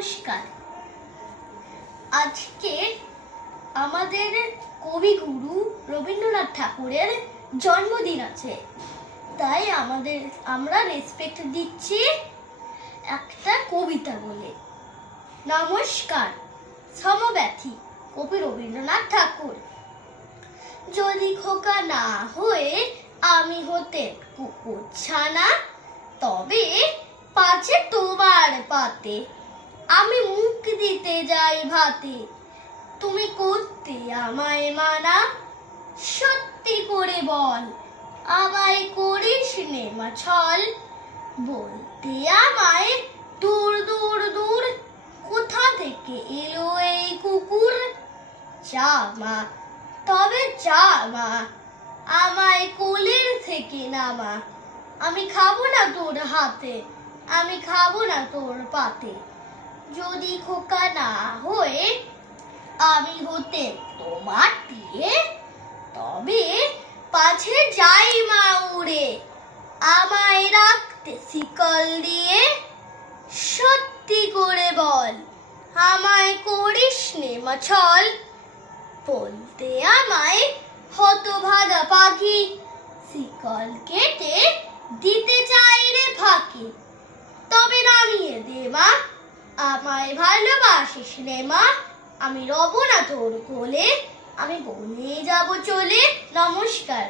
নমস্কার। আজকে আমাদের কবিগুরু রবীন্দ্রনাথ ঠাকুরের জন্মদিন আছে, তাই আমরা রেসপেক্ট দিচ্ছি একটা কবিতা বলে। নমস্কার, সমব্যথী কবি রবীন্দ্রনাথ ঠাকুর। যদি খোকা না হয়ে আমি হতে কুকুর ছানা, তবে পাছে তোমার পাতে আমি মুখ দিতে যাই ভাতে। তুমি করতে আমায় মানা, সত্যি করে বল আমায় করিস নে মা ছল। বলতে আমায় দূর দূর দূর কোথা থেকে এলো এই কুকুর। যা মা, তবে যা মা, আমায় কোলের থেকে নামা। আমি খাবো না তোর হাতে, আমি খাবো না তোর পাতে। যদি খোকা না হয়ে আমি হতে তোমার দিয়ে, তবে পাছে যাই মা উড়ে আমায় রাখতে শিকল দিয়ে। সত্যি করে বল আমায় করিস নে মা ছল। বলতে আমায় হতভাগা পাখি শিকল কেটে দিতে চাই রে ফাঁকি। তবে নামিয়ে দে মা, আমায় ভালোবাসিস রে মা। আমি রব না তোর কোলে, আমি বনে যাব চলে। নমস্কার।